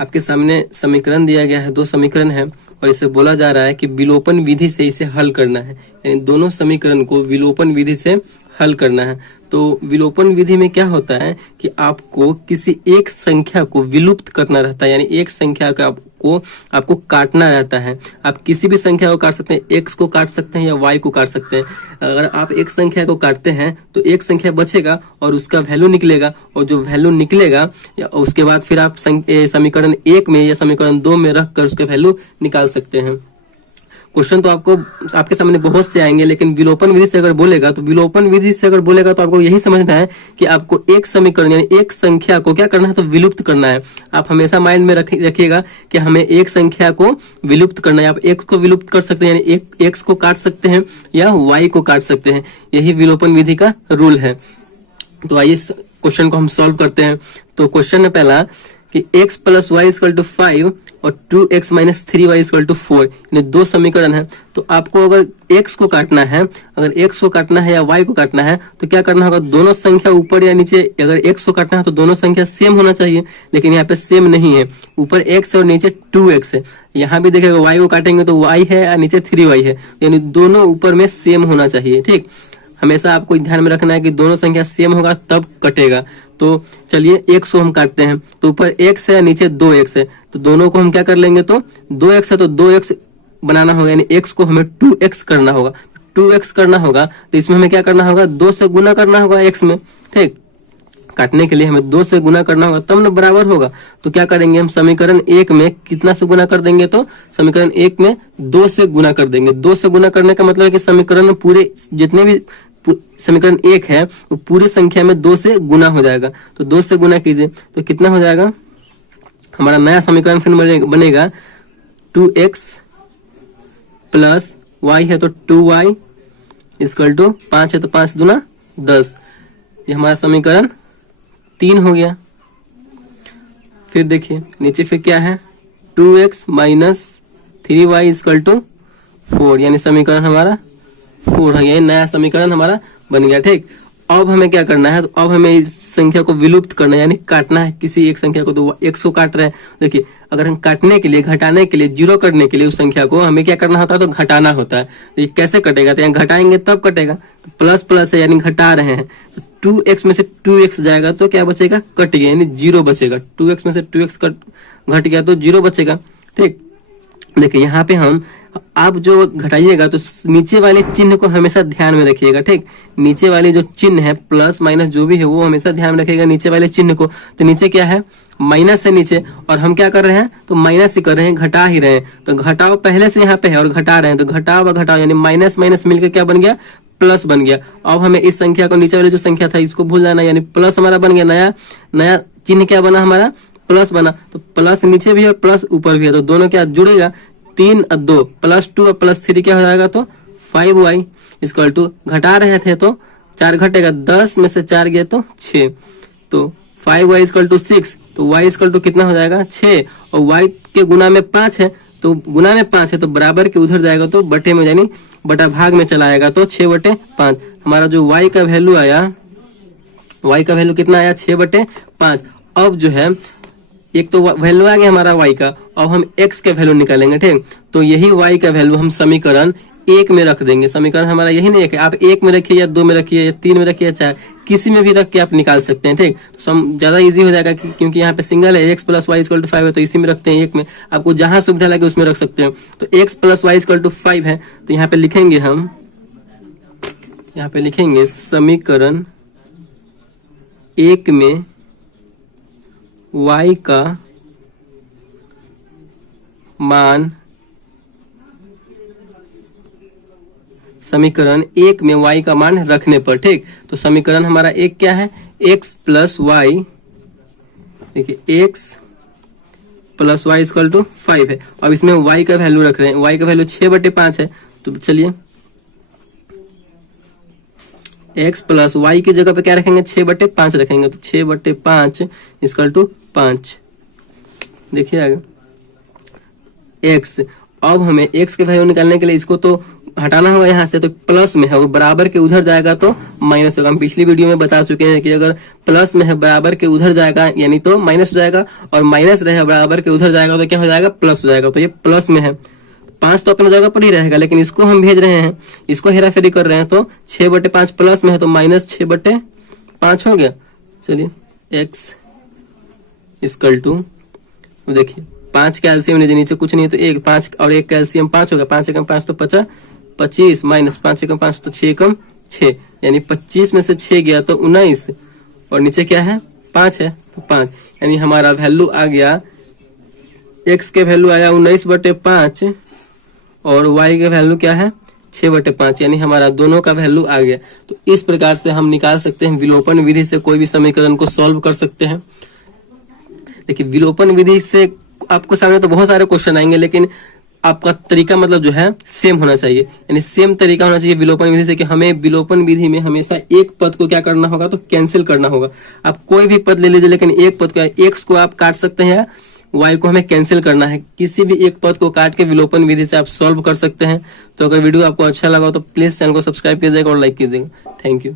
आपके सामने समीकरण दिया गया है, दो समीकरण है और इसे बोला जा रहा है कि विलोपन विधि से इसे हल करना है, यानी दोनों समीकरण को विलोपन विधि से हल करना है। तो विलोपन विधि में क्या होता है कि आपको किसी एक संख्या को विलुप्त करना रहता है, यानी एक संख्या का आपको काटना रहता है। आप किसी भी संख्या को काट सकते हैं, x को काट सकते हैं या y को काट सकते हैं। अगर आप एक संख्या को काटते हैं तो एक संख्या बचेगा और उसका वैल्यू निकलेगा, और जो वैल्यू निकलेगा उसके बाद फिर आप समीकरण 1 में या समीकरण 2 में रख कर उसका वैल्यू निकाल सकते हैं। क्वेश्चन तो आपके सामने बहुत से आएंगे, लेकिन विलोपन विधि से अगर बोलेगा तो आपको यही समझना है कि आपको एक समीकरण यानी एक संख्या को क्या करना है, तो विलुप्त करना है। आप हमेशा माइंड में रखिएगा कि हमें एक संख्या को विलुप्त करना है। आप x को विलुप्त कर सकते हैं, यानी x को काट सकते हैं या y को काट सकते हैं, यही विलोपन विधि का रूल है। तो आइए क्वेश्चन को हम सॉल्व करते हैं। तो क्वेश्चन है पहला कि x plus y equal to 5 और 2x minus 3y equal to 4, यानी दो समीकरण है। तो आपको अगर x को काटना है, या y को काटना है, तो क्या करना होगा, दोनों संख्या ऊपर या नीचे, अगर x को काटना है तो दोनों संख्या सेम होना चाहिए, लेकिन यहाँ पे सेम नहीं है। ऊपर x है और नीचे 2x है। यहाँ भी देखिएगा y को काटेंगे तो y है और नीचे 3y है, यानी दोनों ऊपर में सेम होना चाहिए। ठीक, हमेशा आपको ध्यान में रखना है कि दोनों संख्या सेम होगा तब कटेगा। तो चलिए x को हम काटते हैं, तो ऊपर x है नीचे 2x है, तो दोनों को हम क्या कर लेंगे, तो 2x है तो 2x बनाना होगा, यानी x को हमें 2x करना होगा। 2x करना होगा तो इसमें हमें क्या करना होगा, 2 से गुना करना होगा x में। ठीक, काटने के लिए हमें 2 से गुना करना होगा तब न बराबर होगा। तो क्या करेंगे, हम समीकरण 1 में कितना से गुना कर देंगे, तो समीकरण 1 में 2 से गुना कर देंगे। 2 से गुना करने का मतलब है कि समीकरण पूरे जितने भी समीकरण 1 है वो पूरी संख्या में 2 से गुना हो जाएगा। तो 2 से गुना कीजिए तो कितना हो जाएगा, हमारा नया समीकरण फिर बनेगा 2x प्लस y है तो 2y इक्वल टू 5 है तो 5 दूना 10। ये हमारा समीकरण 3 हो गया। फिर देखिए नीचे फिर क्या है, 2x minus 3y equal to 4, यानी समीकरण हमारा 4 है, यही नया समीकरण हमारा बन गया। ठीक, अब हमें क्या करना है, तो अब हमें इस संख्या को विलुप्त करना है, यानी काटना है किसी एक संख्या को। तो x को काट रहे हैं, देखिए अगर हम काटने के लिए, घटाने के लिए, जीरो करने के लिए उस संख्या को हमें क्या करना होता है, तो घटाना होता है। तो ये कैसे कटेगा, तो यहाँ घटाएंगे तब कटेगा। तो प्लस प्लस है यानी घटा रहे हैं, तो 2x में से 2x जाएगा तो क्या बचेगा, कट गया, यानी 0 बचेगा। 2x में से 2x घट गया तो 0 बचेगा। ठीक, देखिए यहाँ पे हम आप जो घटाइएगा तो नीचे वाले चिन्ह को हमेशा ध्यान में रखिएगा। ठीक, नीचे वाले जो चिन्ह है प्लस माइनस जो भी है वो हमेशा ध्यान में रखिएगा नीचे वाले चिन्ह को। तो नीचे क्या है, माइनस है नीचे, और हम क्या कर रहे हैं, तो माइनस ही कर रहे हैं, घटा ही रहे हैं। तो घटाओ पहले से यहाँ पे है और घटा रहे हैं, तो घटाओ व घटाओ यानी माइनस माइनस मिलकर क्या बन गया, प्लस बन गया। अब हमें इस संख्या को, नीचे वाली जो संख्या था इसको भूल जाना, यानी प्लस हमारा बन गया। नया चिन्ह क्या बना हमारा, प्लस बना। तो प्लस नीचे भी है और प्लस ऊपर भी है, तो दोनों क्या जुड़ेगा, 3 और 2 प्लस 2 और प्लस 3 क्या हो जाएगा, तो 5y इक्वल टू, घटा रहे थे तो 4 घटेगा, 10 में से 4 गया तो 6, तो 5y इक्वल टू 6, तो y इक्वल टू कितना हो जाएगा, 6, और y के गुना में 5 है, तो गुना में 5 है तो बराबर के उधर जाएगा तो बटे में, यानी बटा भाग में चला आएगा, तो 6/5। हमारा जो y का वैल्यू आया, y का वैल्यू कितना आया, 6/5। अब जो है एक तो वैल्यू आ गया हमारा y का, अब हम x का वैल्यू निकालेंगे। ठीक, तो यही y का वैल्यू हम समीकरण 1 में रख देंगे। समीकरण हमारा यही नहीं है, आप 1 में रखिए या 2 में रखिए या 3 में रखिए या 4, किसी में भी रख के आप निकाल सकते हैं। ठीक, तो ज्यादा इजी हो जाएगा क्योंकि यहाँ पे सिंगल है, x plus y equal to 5 है, तो इसी में रखते हैं 1 में। आपको जहां सुविधा लगे उसमें रख सकते हैं। तो x plus y equal to 5 है, तो यहाँ पे लिखेंगे हम, यहाँ पे लिखेंगे समीकरण 1 में y का मान, समीकरण 1 में y का मान रखने पर। ठीक, तो समीकरण हमारा 1 क्या है, x प्लस वाई, देखिए x plus y equal to 5 है। अब इसमें y का वैल्यू रख रहे हैं, y का वैल्यू 6/5 है, तो चलिए x प्लस वाई की जगह पे क्या रखेंगे, 6/5 रखेंगे, तो 6/5 इक्वल टू 5। देखिए आगे x, अब हमें x के वैल्यू निकालने के लिए इसको तो हटाना होगा यहाँ से, तो प्लस में है और बराबर के उधर जाएगा तो माइनस होगा। हम पिछली वीडियो में बता चुके हैं कि अगर प्लस में है बराबर के उधर जाएगा यानी तो माइनस हो जाएगा, और माइनस रहे बराबर के उधर जाएगा तो क्या हो जाएगा, प्लस हो जाएगा। तो ये प्लस में है, 5 तो अपना जगह पर ही रहेगा, लेकिन इसको हम भेज रहे हैं, इसको हेरा फेरी कर रहे हैं, तो 6/5 प्लस में है तो -6/5 हो गया। चलिए x इक्वल टू, देखिए 5 का एलसीएम लीजिए, नीचे कुछ नहीं है तो 1, 5 और 1 का एलसीएम 5 होगा, 5 एकम 5 तो 25 माइनस 5 एकम 5 तो 6 एकम 6, यानी 25 में से 6 गया तो 19, और नीचे क्या है 5 है तो 5, यानी हमारा वैल्यू आ गया, x के वैल्यू आया 19/5 और y के वैल्यू क्या है 6/5, यानी हमारा दोनों का वैल्यू आ गया। तो इस प्रकार से हम निकाल सकते हैं, विलोपन विधि से कोई भी समीकरण को सॉल्व कर सकते हैं। देखिए विलोपन विधि से आपको सामने तो बहुत सारे क्वेश्चन आएंगे, लेकिन आपका तरीका मतलब जो है सेम होना चाहिए, यानी सेम तरीका होना चाहिए विलोपन विधि से, कि हमें विलोपन विधि में हमेशा एक पद को क्या करना होगा, तो कैंसिल करना होगा। आप कोई भी पद ले लीजिए, लेकिन एक पद को, एक्स को आप काट सकते हैं, y को हमें कैंसिल करना है। किसी भी एक पद को काट के विलोपन विधि से आप सॉल्व कर सकते हैं। तो अगर वीडियो आपको अच्छा लगा हो तो प्लीज चैनल को सब्सक्राइब कीजिएगा और लाइक कीजिएगा। Thank you.